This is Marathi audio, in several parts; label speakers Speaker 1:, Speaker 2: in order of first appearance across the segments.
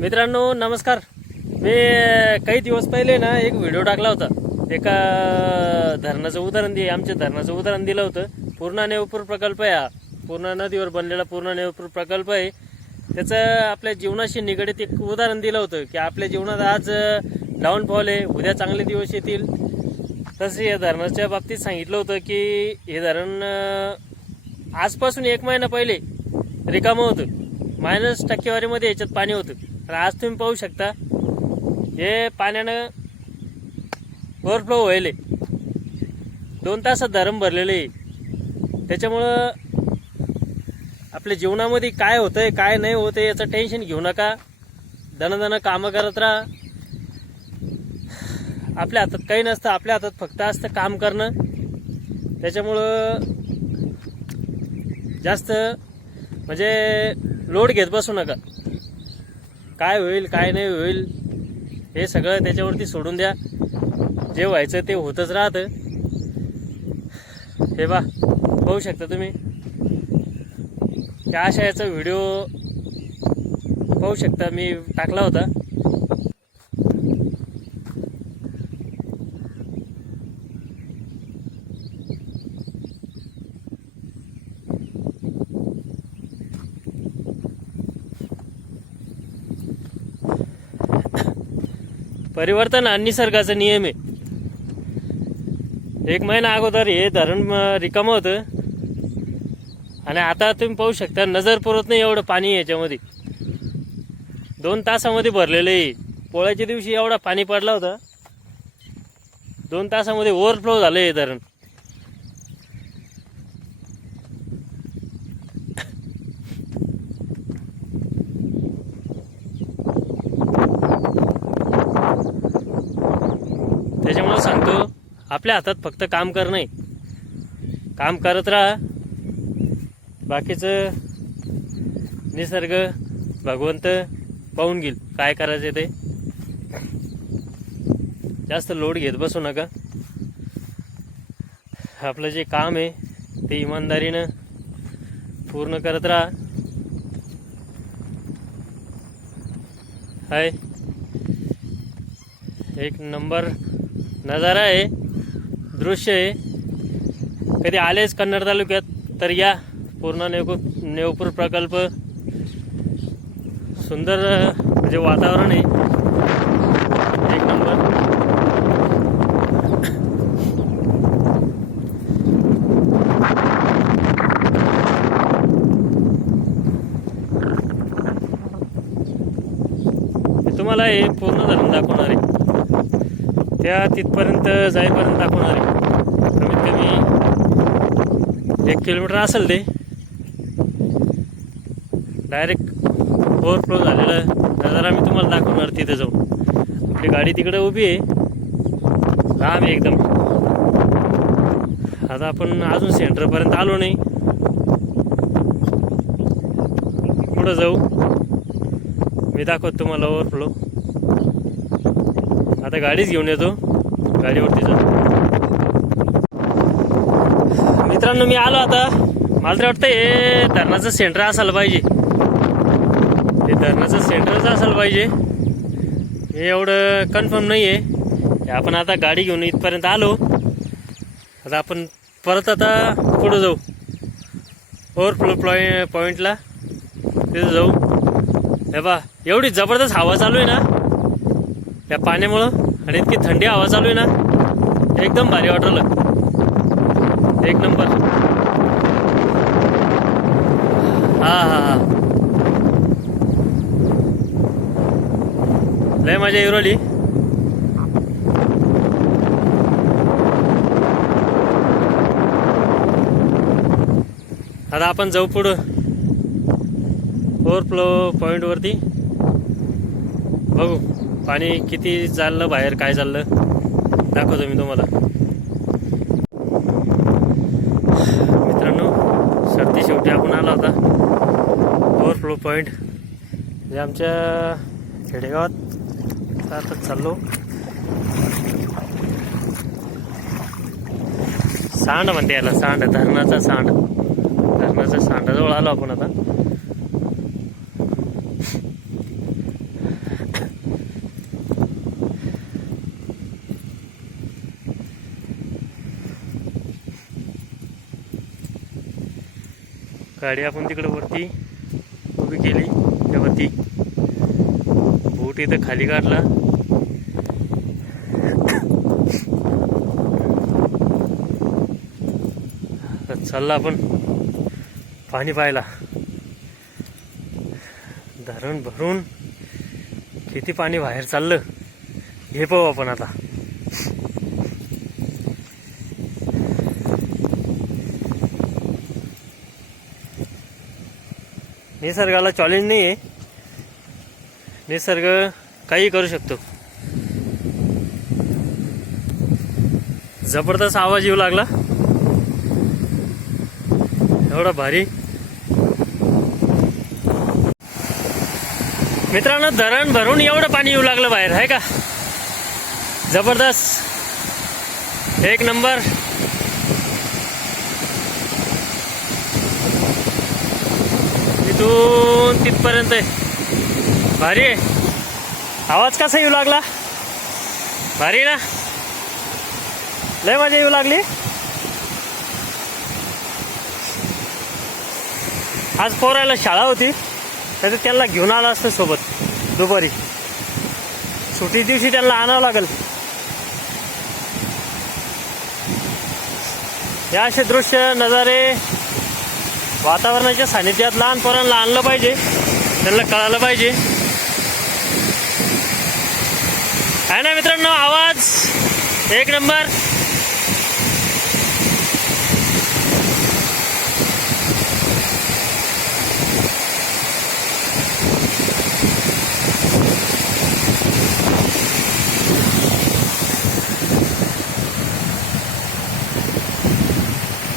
Speaker 1: मित्रांनो नमस्कार. मी काही दिवस पहिले ना एक व्हिडिओ टाकला होता. एका धरणाचं उदाहरण दे आमच्या धरणाचं उदाहरण दिलं होतं. पूर्णा नेवपूर प्रकल्प आहे हा. पूर्णा नदीवर बनलेला पूर्णा नेवपूर प्रकल्प आहे. त्याचं आपल्या जीवनाशी निगडीत एक उदाहरण दिलं होतं की आपल्या जीवनात आज डाऊनफॉल आहे. उद्या चांगले दिवस येतील. तसं या धरणाच्या बाबतीत सांगितलं होतं की हे धरण आजपासून एक महिना पहिले रिकामं होतं. मायनस टक्केवारीमध्ये याच्यात पाणी होतं. आज तुम्ही पाहू शकता हे पाण्यानं ओव्हरफ्लो व्हायले दोन तासात धरण भरलेले त्याच्यामुळं आपल्या जीवनामध्ये काय होतंय काय नाही होतंय याचं टेन्शन घेऊ नका. धनधन कामं करत राहा. आपल्या हातात काही नसतं आपल्या हातात फक्त असतं काम करणं. त्याच्यामुळं जास्त म्हणजे लोड घेत बसू नका. काय होईल काय नाही होईल हे सगळं त्याच्यावरती सोडून द्या. जे व्हायचं ते होतच राहतं. हे बा पाहू शकता तुम्ही. त्या अशा याचा व्हिडिओ पाहू शकता मी टाकला होता. परिवर्तन हा निसर्गाचा नियम आहे. एक महिना अगोदर हे धरण अं, रिकामं होतं. आणि आता तुम्ही पाहू शकता नजर पुरत नाही एवढं पाणी याच्यामध्ये. दोन तासामध्ये भरलेलं आहे. पोळ्याच्या दिवशी एवढा पाणी पडला होता. दोन तासामध्ये ओव्हरफ्लो झालं हे धरण. त्याच्यामुळे सांगतो आपल्या हातात फक्त काम करणं आहे काम करत राहा. बाकीचं निसर्ग भगवंत पाहून घेईल काय करायचं ते. जास्त लोड घेत बसू नका. आपलं जे काम आहे ते इमानदारीनं पूर्ण करत राहा. हाय. एक नंबर नजारा आहे दृश्य आहे. कधी आलेच कन्नड तालुक्यात तर या पूर्ण नेवपूर नेवपूर प्रकल्प सुंदर म्हणजे वातावरण आहे. एक नंबर. तुम्हाला हे पूर्ण धरून दाखवणार आहे. त्या तिथपर्यंत जाईपर्यंत दाखवणार आहे. कमीत कमी एक किलोमीटर असेल ते. डायरेक्ट ओव्हरफ्लो झालेलं नजारा मी तुम्हाला दाखवणार तिथे जाऊन. आपली गाडी तिकडे उभी आहे. लांब आहे एकदम. आता आपण अजून सेंटरपर्यंत आलो नाही. पुढं जाऊ. मी दाखवतो तुम्हाला ओव्हरफ्लो आता गाडीच घेऊन येतो. गाडीवरती जातो. मित्रांनो मी आलो आता. मला तर वाटतं हे धरणाचं सेंटर असायला पाहिजे. हे धरणाचं सेंटरच असायला पाहिजे. हे एवढं कन्फर्म नाही आहे आपण आता गाडी घेऊन इथपर्यंत आलो. आता आपण परत आता पुढं जाऊ. ओव्हरफ्लो पॉईंट पॉईंटला तिथं जाऊ. हे बा एवढी जबरदस्त हवा चालू आहे ना. या पाण्यामुळं आणि इतकी थंडी हवा चालू आहे ना एकदम भारी वाटलं एक नंबर. हा हा हा. लय मजा येऊ आता आपण जाऊ पुढं. ओव्हरफ्लो पॉईंटवरती बघू. पाणी किती चाललं बाहेर काय चाललं दाखवतो मी तुम्हाला. मित्रांनो सरती शेवटी आपण आला होता. ओव्हरफ्लो पॉईंट जे आमच्या खेडेगावात आताच चाललो. सांड म्हणते याला सांड धरणाचा सांड. धरणाच्या सांडाजवळ आलो आपण आता. गाडी आपण तिकडे वरती उभी केली. त्यावरती बूट इथं खाली काढला. चालला आपण पाणी पाहायला. धरण भरून किती पाणी बाहेर चाललं हे पाहू आपण आता. निसर्गाला चॅलेंज नाही आहे निसर्ग काही करू शकतो. जबरदस्त आवाज येऊ लागला. एवढा भारी. मित्रांनो धरण भरून एवढं पाणी येऊ लागलं बाहेर आहे का? जबरदस्त. एक नंबर. इथून तिथपर्यंत आहे. भारी आहे. आवाज कसा येऊ लागला? भारी ना? लय मजा येऊ लागली. आज पोरायला शाळा होती. तर त्यांना घेऊन आला असतं सोबत दुपारी. सुट्टी दिवशी त्यांना आणावं लागेल. हे असे दृश्य नजारे वातावरणाच्या सानिध्यात लहान पोरांना आणलं पाहिजे. त्यांना कळालं पाहिजे. आहे ना मित्रांनो आवाज? एक नंबर.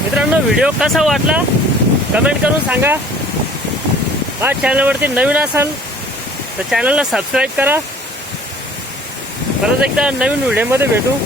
Speaker 1: मित्रांनो व्हिडिओ कसा वाटला? कमेंट करून सांगा. माझ्या चॅनलवरती नवीन असाल तर चॅनलला सबस्क्राईब करा. परत एकदा नवीन व्हिडिओमध्ये भेटू.